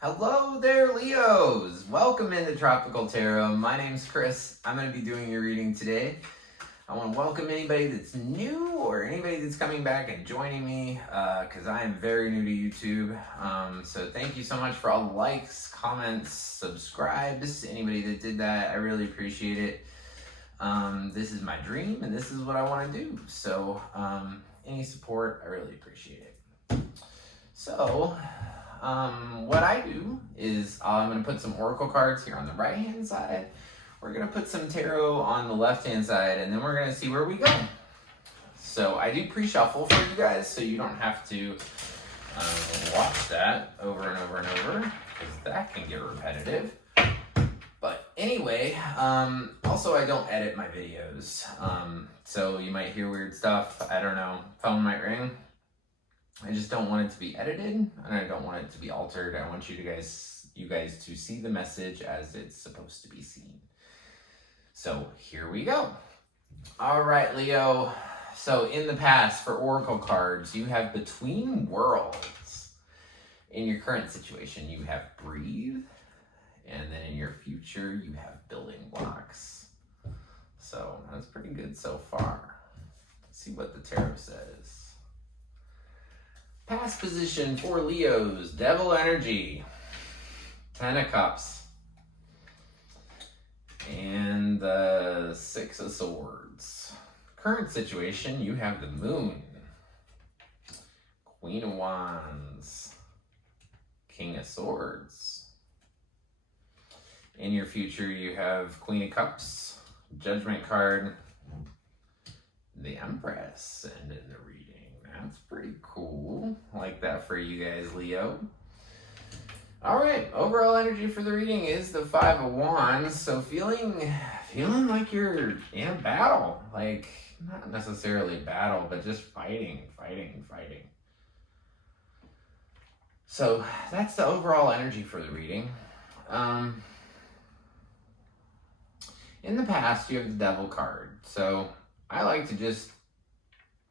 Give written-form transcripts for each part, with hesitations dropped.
Hello there, Leos! Welcome into Tropical Tarot. My name's Chris. I'm going to be doing your reading today. I want to welcome anybody that's new or anybody that's coming back and joining me because I am very new to YouTube. So thank you so much for all the likes, comments, subscribes. Anybody that did that, I really appreciate it. This is my dream and this is what I want to do. So any support, I really appreciate it. So what I do is I'm going to put some oracle cards here on the right hand side. We're going to put some tarot on the left hand side, and then we're going to see where we go. So I do pre-shuffle for you guys so you don't have to watch that over and over and over because that can get repetitive. But anyway, also I don't edit my videos, so you might hear weird stuff. I don't know, phone might ring. I just don't want it to be edited, and I don't want it to be altered. I want you guys to see the message as it's supposed to be seen. So here we go. All right, Leo. So in the past, for oracle cards, you have between worlds. In your current situation, you have breathe, and then in your future, you have building blocks. So that's pretty good so far. Let's see what the tarot says. Past position for Leos, Devil Energy, Ten of Cups, and the Six of Swords. Current situation, you have the Moon, Queen of Wands, King of Swords. In your future, you have Queen of Cups, Judgment card, the Empress, and in the reading. That's pretty cool. I like that for you guys, Leo. All right, overall energy for the reading is the Five of Wands. So feeling like you're in a battle. Like, not necessarily battle, but just fighting. So that's the overall energy for the reading. In the past, you have the Devil card. So I like to just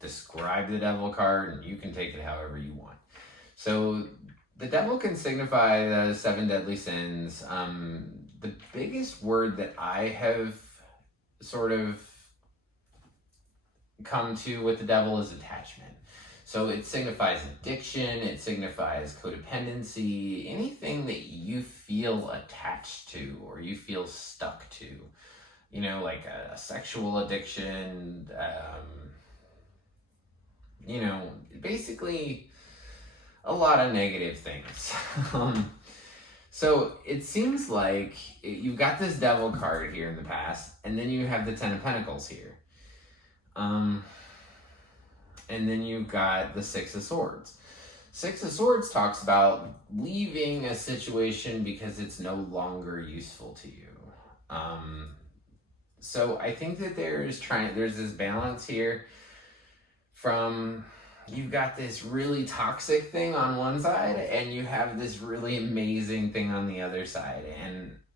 describe the Devil card, and you can take it however you want. So the Devil can signify the 7 deadly sins. The biggest word that I have sort of come to with the Devil is attachment. So it signifies addiction, it signifies codependency, anything that you feel attached to or you feel stuck to. You know, like a sexual addiction, you know, basically a lot of negative things. So it seems like you've got this Devil card here in the past, and then you have the Ten of Pentacles here. And then you've got the Six of Swords. Six of Swords talks about leaving a situation because it's no longer useful to you. So I think that there's this balance here from you've got this really toxic thing on one side and you have this really amazing thing on the other side,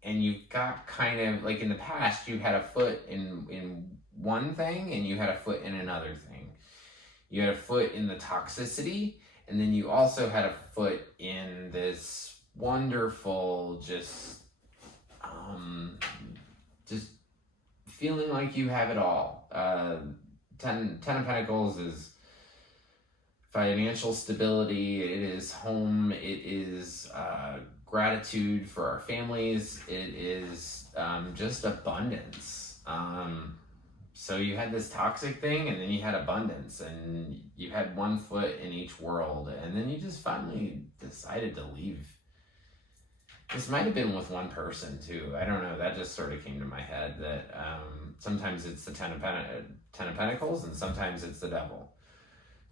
and you've got kind of like in the past you had a foot in one thing and you had a foot in another thing. You had a foot in the toxicity, and then you also had a foot in this wonderful just feeling like you have it all. Ten of Pentacles is financial stability, it is home, it is gratitude for our families, it is just abundance. So you had this toxic thing, and then you had abundance, and you had one foot in each world, and then you just finally decided to leave. This might have been with one person too. I don't know. That just sort of came to my head that sometimes it's the Ten of Pentacles, and sometimes it's the Devil.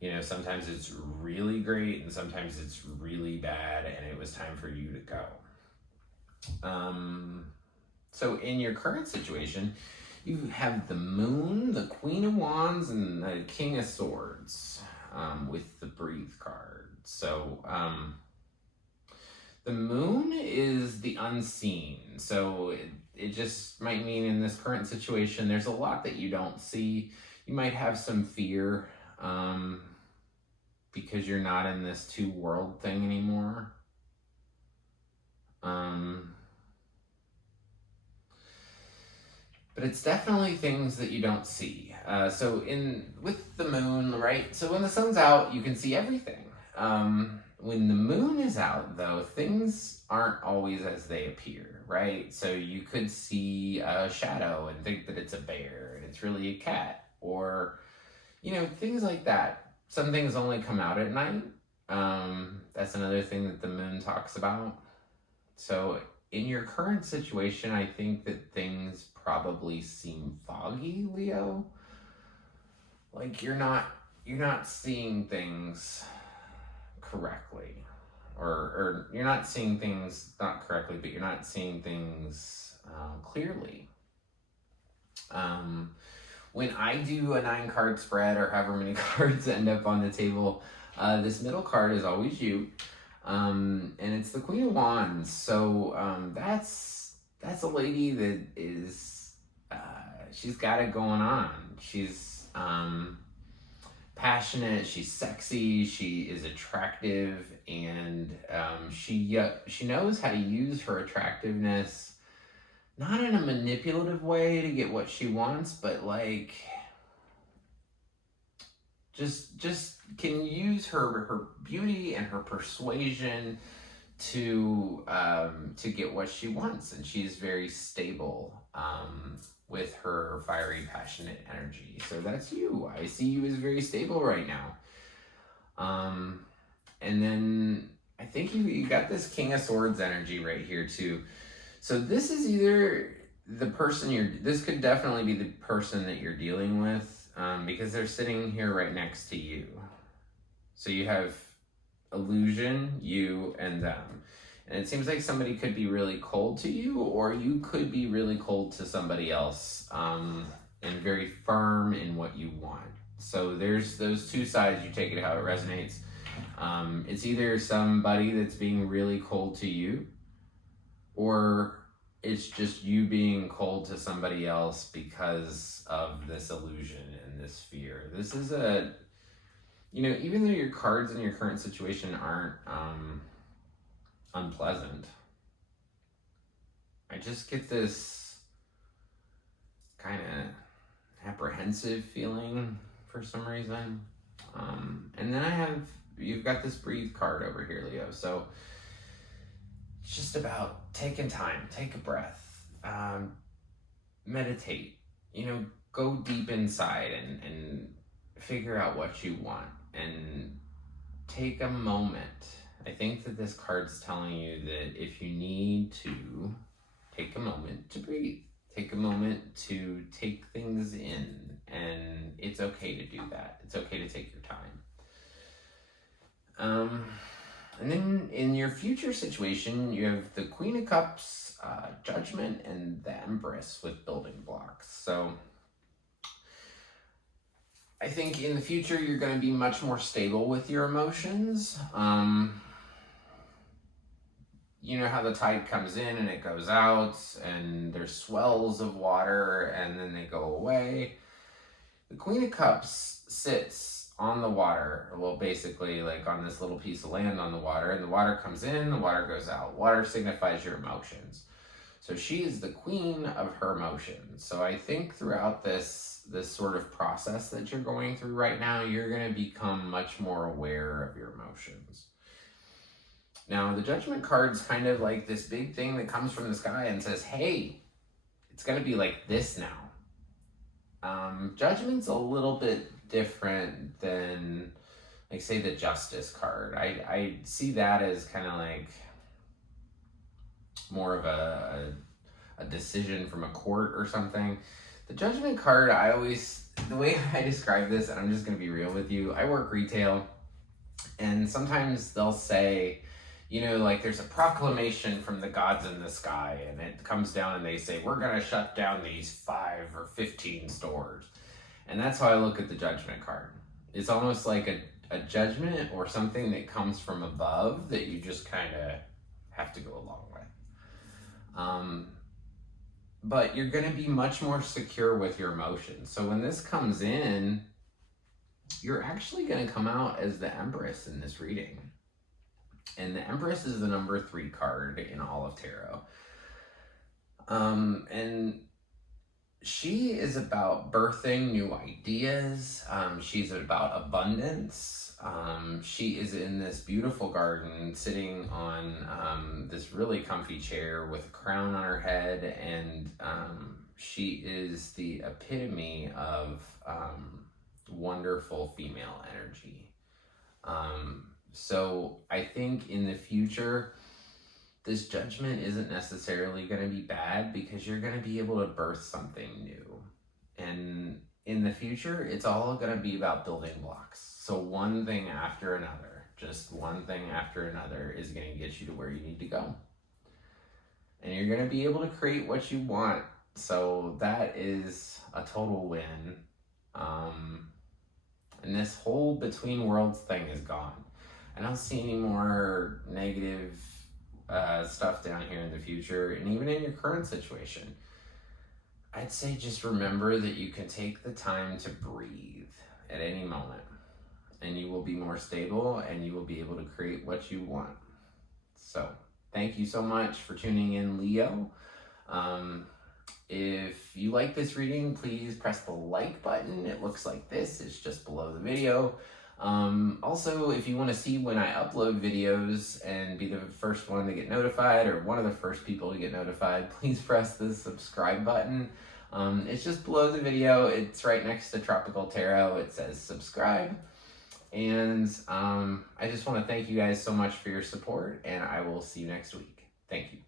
You know, sometimes it's really great, and sometimes it's really bad, and it was time for you to go. So in your current situation, you have the Moon, the Queen of Wands, and the King of Swords with the Breathe card. So the Moon is the unseen. So it just might mean in this current situation, there's a lot that you don't see. You might have some fear because you're not in this two-world thing anymore. but it's definitely things that you don't see. So with the moon, right? So when the sun's out, you can see everything. When the moon is out, though, things aren't always as they appear, right? So you could see a shadow and think that it's a bear and it's really a cat, or, things like that. Some things only come out at night. That's another thing that the moon talks about. So in your current situation, I think that things probably seem foggy, Leo. Like you're not seeing things correctly, or you're not seeing things not correctly, but you're not seeing things clearly. When I do a 9-card spread, or however many cards end up on the table, this middle card is always you, and it's the Queen of Wands. So that's a lady that is she's got it going on. She's passionate, she's sexy, she is attractive, and she knows how to use her attractiveness, not in a manipulative way to get what she wants, but like just can use her beauty and her persuasion to get what she wants. And she's very stable with her fiery, passionate energy. So that's you. I see you as very stable right now. And then I think you got this King of Swords energy right here too. So this is either the person this could definitely be the person that you're dealing with, because they're sitting here right next to you. So you have illusion, you, and them. And it seems like somebody could be really cold to you, or you could be really cold to somebody else, and very firm in what you want. So there's those two sides. You take it how it resonates. It's either somebody that's being really cold to you, or it's just you being cold to somebody else because of this illusion and this fear. This is even though your cards in your current situation aren't unpleasant, I just get this kind of apprehensive feeling for some reason. And then you've got this breathe card over here, Leo. So it's just about taking time, take a breath, meditate, go deep inside and figure out what you want, and take a moment. I think that this card's telling you that if you need to, take a moment to breathe, take a moment to take things in, and it's okay to do that. It's okay to take your time. And then in your future situation, you have the Queen of Cups, Judgment, and the Empress with building blocks. So I think in the future, you're going to be much more stable with your emotions. You know how the tide comes in and it goes out, and there's swells of water, and then they go away. The Queen of Cups sits on the water, well, basically like on this little piece of land on the water, and the water comes in, the water goes out. Water signifies your emotions. So she is the queen of her emotions. So I think throughout this sort of process that you're going through right now, you're going to become much more aware of your emotions. Now, the Judgment card's kind of like this big thing that comes from the sky and says, hey, it's going to be like this now. Judgment's a little bit different than, like, say, the Justice card. I see that as kind of like more of a decision from a court or something. The Judgment card, the way I describe this, and I'm just going to be real with you, I work retail, and sometimes they'll say, like there's a proclamation from the gods in the sky, and it comes down and they say, we're going to shut down these 5 or 15 stores. And that's how I look at the Judgment card. It's almost like a judgment or something that comes from above that you just kind of have to go along with. But you're going to be much more secure with your emotions. So when this comes in, you're actually going to come out as the Empress in this reading. And the Empress is the number 3 card in all of tarot. And she is about birthing new ideas. She's about abundance. She is in this beautiful garden sitting on this really comfy chair with a crown on her head, and she is the epitome of wonderful female energy. So I think in the future, this judgment isn't necessarily going to be bad because you're going to be able to birth something new. And in the future, it's all going to be about building blocks. So one thing after another, just one thing after another is going to get you to where you need to go. And you're going to be able to create what you want. So that is a total win. And this whole between worlds thing is gone. I don't see any more negative stuff down here in the future, and even in your current situation. I'd say just remember that you can take the time to breathe at any moment, and you will be more stable, and you will be able to create what you want. So thank you so much for tuning in, Leo. If you like this reading, please press the like button. It looks like this. It's just below the video. Also, if you want to see when I upload videos and be the first one to get notified, or one of the first people to get notified, please press the subscribe button. It's just below the video. It's right next to Tropical Tarot. It says subscribe. And I just want to thank you guys so much for your support, and I will see you next week. Thank you.